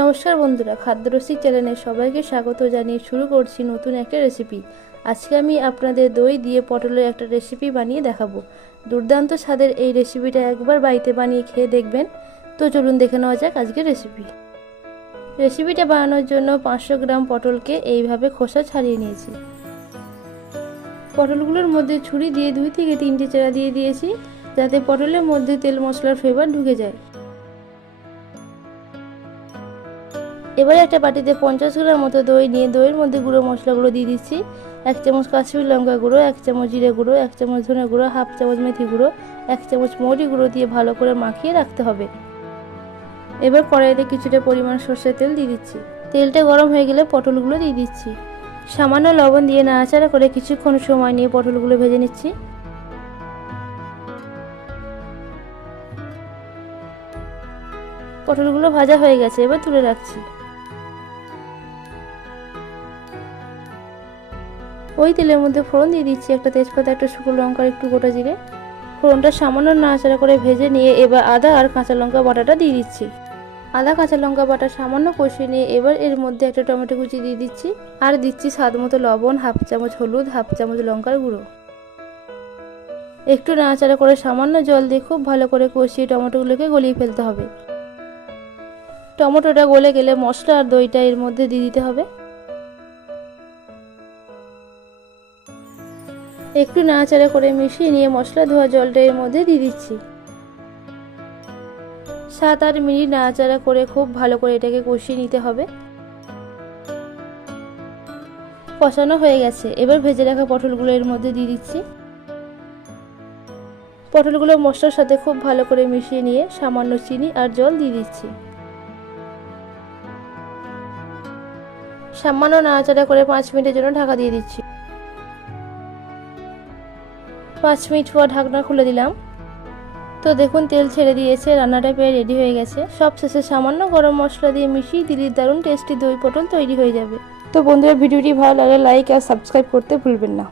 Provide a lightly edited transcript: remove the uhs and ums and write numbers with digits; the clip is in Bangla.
নমস্কার বন্ধুরা, খাদ্যরসিক চ্যানেলে সবাইকে স্বাগত জানিয়ে শুরু করছি নতুন একটা রেসিপি। আজকে আমি আপনাদের দই দিয়ে পটলের একটা রেসিপি বানিয়ে দেখাবো। দুর্দান্ত স্বাদের এই রেসিপিটা একবার বাড়িতে বানিয়ে খেয়ে দেখবেন। তো চলুন দেখে নেওয়া যাক আজকের রেসিপিটা বানানোর জন্য 500 গ্রাম পটলকে এইভাবে খোসা ছাড়িয়ে নিয়েছি। পটলগুলোর মধ্যে ছুরি দিয়ে 2 থেকে 3টে চেরা দিয়ে দিয়েছি, যাতে পটলের মধ্যে তেল মশলার ফ্লেভার ঢুকে যায়। এবারে একটা বাটিতে 50 গ্রাম মতো দই নিয়ে দইয়ের মধ্যে গুঁড়ো মশলাগুলো দিয়ে দিচ্ছি। 1 চামচ কাশ্মীরি লঙ্কা গুঁড়ো, 1 চামচ জিরে গুঁড়ো, 1 চামচ ধনে গুঁড়ো, হাফ চামচ মেথি গুঁড়ো, 1 চামচ মৌরি গুঁড়ো দিয়ে ভালো করে মাখিয়ে রাখতে হবে। এবার কড়াইতে কিছুটা পরিমাণ সরষের তেল দিয়ে দিচ্ছি। তেলটা গরম হয়ে গেলে পটলগুলো দিয়ে দিচ্ছি। সামান্য লবণ দিয়ে নাড়াচাড়া করে কিছুক্ষণ সময় নিয়ে পটলগুলো ভেজে নিচ্ছি। পটলগুলো ভাজা হয়ে গেছে, এবার তুলে রাখছি। ওই তেলের মধ্যে ফোড়ন দিয়ে দিচ্ছি, একটা তেজপাতা, একটা শুকনো লঙ্কা, একটু গোটা জিরে। ফোড়নটা সামান্য নাড়াচাড়া করে ভেজে নিয়ে এবার আদা আর কাঁচা লঙ্কা বাটাটা দিয়ে দিচ্ছি। আদা কাঁচা লঙ্কা বাটা সামান্য কষিয়ে নিয়ে এবার এর মধ্যে একটা টমেটো কুচি দিয়ে দিচ্ছি, আর দিচ্ছি স্বাদ মতো লবণ, হাফ চামচ হলুদ, হাফ চামচ লঙ্কার গুঁড়ো। একটু নাড়াচাড়া করে সামান্য জল দিয়ে খুব ভালো করে কষিয়ে টমেটোগুলোকে গলিয়ে ফেলতে হবে। টমেটোটা গলে গেলে মশলা আর দইটা এর মধ্যে দিয়ে দিতে হবে। একটু নাড়াচাড়া করে মিশিয়ে নিয়ে মশলা ধোয়া জলটা এর মধ্যে দিয়ে দিচ্ছি। 7-8 মিনিট নাড়াচাড়া করে খুব ভালো করে এটাকে কষিয়ে নিতে হবে। কষানো হয়ে গেছে, এবার ভেজে রাখা পটলগুলো এর মধ্যে দিয়ে দিচ্ছি। পটলগুলো মশলার সাথে খুব ভালো করে মিশিয়ে নিয়ে সামান্য চিনি আর জল দিয়ে দিচ্ছি। সামান্য নাড়াচাড়া করে 5 মিনিটের জন্য ঢাকা দিয়ে দিচ্ছি। 5 মিনিট পর ঢাকনা খুলে দিলাম। তো দেখুন তেল ছেড়ে দিয়েছে, রান্নাটা প্রায় রেডি হয়ে গেছে। সব শেষে সামান্য গরম মশলা দিয়ে মিশিয়ে দিলে দারুণ টেস্টি দই পটল তৈরি হয়ে যাবে। তো বন্ধুরা, ভিডিওটি ভালো লাগলে লাইক আর সাবস্ক্রাইব করতে ভুলবেন না।